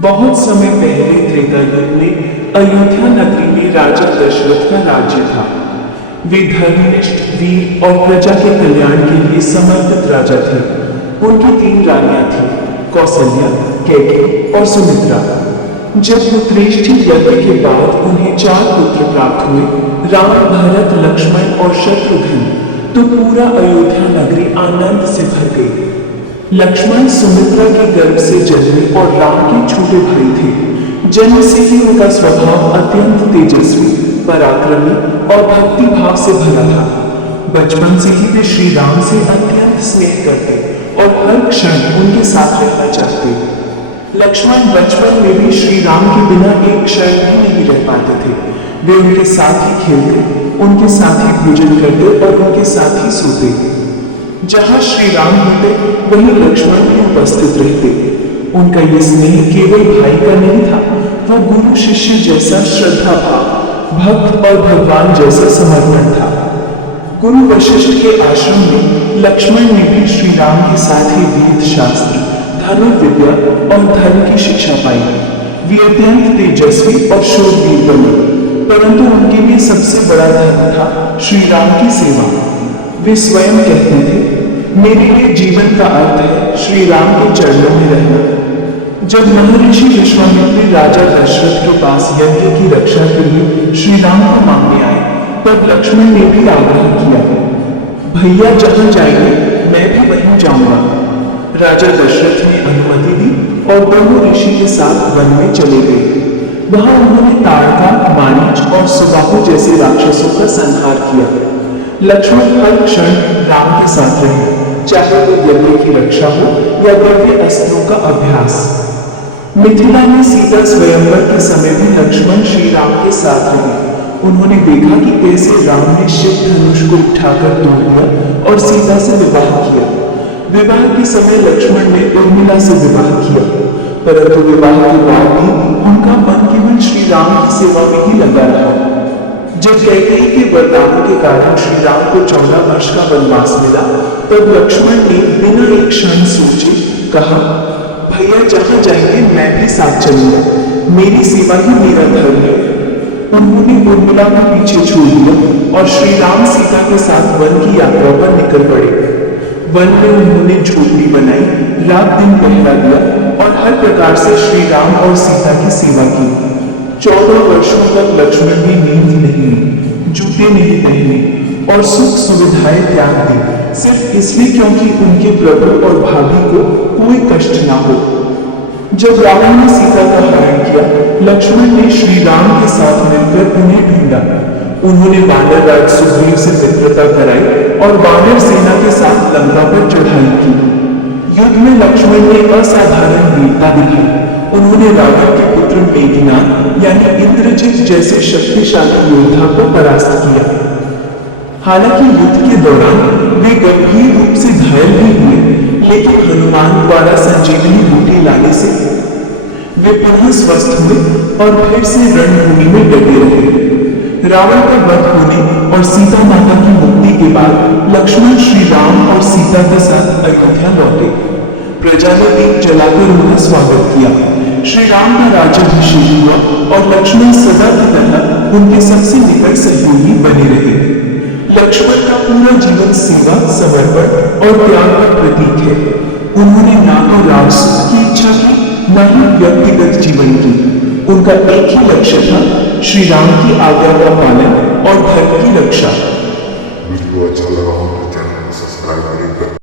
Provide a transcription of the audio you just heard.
बहुत समय पहले त्रेता युग में अयोध्या नगरी में राजा दशरथ का राज्य था। वे धर्मनिष्ठ, वीर और प्रजा के कल्याण के लिए समर्पित राजा थे। उनकी 3 रानियां थीं, कौसल्या, कैकेयी और सुमित्रा। जब पुत्रेष्टि यज्ञ के बाद उन्हें 4 पुत्र प्राप्त हुए, राम, भरत, लक्ष्मण और शत्रुघ्न, तो पूरा अयोध्या नगरी आनंद से भर गई। लक्ष्मण सुमित्रा के गर्भ से जन्मे और राम के छोटे भाई थे। जन्म से ही उनका स्वभाव अत्यंत तेजस्वी, पराक्रमी और भक्ति भाव से भरा था। बचपन से ही वे श्री राम से अत्यंत स्नेह करते और हर क्षण उनके साथ रहना चाहते। लक्ष्मण बचपन में भी श्री राम के बिना एक क्षण भी नहीं रह पाते थे। वे उनके साथ ही खेलते, उनके साथ ही भोजन करते और उनके साथ ही सोते। जहाँ श्री राम होते वहीं लक्ष्मण भी उपस्थित रहते। उनका ये स्नेह केवल भाई का नहीं था, वो गुरु शिष्य जैसा श्रद्धा भाव, भक्त और भगवान जैसा समर्पण था। गुरु वशिष्ठ के आश्रम में लक्ष्मण ने भी श्री राम के साथ ही वेद शास्त्र, धनुर्विद्या और धर्म की शिक्षा पाई। वे अत्यंत तेजस्वी और शूरवीर बने, परंतु उनके लिए सबसे बड़ा धर्म था श्री राम की सेवा। वे स्वयं कहते थे, मेरे लिए जीवन का अर्थ है श्री राम के चरणों में रहना। जब महर्षि विश्वामित्र राजा दशरथ के पास यज्ञ की रक्षा के लिए श्री राम को मांगने आए, तब लक्ष्मण ने भी आग्रह किया, भैया जहां जाएंगे मैं भी वहीं जाऊंगा। राजा दशरथ ने अनुमति दी और दोनों ऋषि के साथ वन में चले गए। वहां उन्होंने ताड़का, मारीच और सुबाहु जैसे राक्षसों का संहार किया। लक्ष्मण हर क्षण राम के साथ रहे, चाहे वो यज्ञ की रक्षा हो या दिव्य अस्त्रों का अभ्यास। मिथिला में सीता स्वयंवर के समय भी लक्ष्मण श्री राम के साथ रहे। उन्होंने देखा कि कैसे राम ने शिव धनुष को उठाकर तोड़ दिया और सीता से विवाह किया। विवाह के समय लक्ष्मण ने उर्मिला से विवाह किया, परंतु विवाह के बाद भी उनका मन केवल श्री राम की सेवा में ही लगा रहा। जब कैकेयी के वरदानों के कारण श्री राम को 14 वर्ष का वनवास मिला, तब लक्ष्मण ने बिना एक क्षण सोचे कहा, भैया जहां जाएंगे मैं भी साथ चलूंगा, मेरी सेवा ही मेरा धर्म है। उन्होंने उर्मिला को पीछे छोड़ दिया और श्री राम सीता के साथ वन की यात्रा पर निकल पड़े। वन में उन्होंने झोपड़ी बनाई, रात दिन पहरा दिया और हर प्रकार से श्री राम और सीता की सेवा की। 14 वर्षों तक लक्ष्मण ने नींद नहीं ली, जूते नहीं पहने और सुख सुविधाएं त्याग दी, सिर्फ इसलिए क्योंकि उनके प्रभु और भाभी को कोई कष्ट ना हो। जब रावण ने सीता का हरण किया, लक्ष्मण ने श्री राम के साथ मिलकर उन्हें ढूंढा। उन्होंने वानर राज सुग्रीव से मित्रता कराई और वानर सेना के साथ लंका पर चढ़ाई की। युद्ध में लक्ष्मण ने असाधारण वीरता दिखाई। उन्होंने रावण के पुत्र मेघनाद यानी इंद्रजित जैसे शक्तिशाली योद्धा को परास्त किया। हालांकि युद्ध के दौरान वे गंभीर रूप से घायल भी हुए, लेकिन हनुमान द्वारा संजीवनी बूटी लाने से वे पुनः स्वस्थ हुए और फिर से रणभूमि में डटे रहे। रावण का वध होने और सीता माता की मुक्ति के बाद लक्ष्मण श्री राम और सीता के साथ अयोध्या लौटे। प्रजा ने दीप जलाकर उनका स्वागत किया। श्री राम का राज्याभिषेक हुआ और लक्ष्मण सदा की तरह उनके सबसे निकट सहयोगी बने रहे। लक्ष्मण का पूरा जीवन सेवा, समर्पण और त्याग का प्रतीक है। उन्होंने ना तो राजसुख की इच्छा की, न ही व्यक्तिगत जीवन की। उनका एक ही लक्ष्य था, श्री राम की आज्ञा का पालन और धर्म की रक्षा। वीडियो अच्छा लगा हो तो चैनल को सब्सक्राइब करें।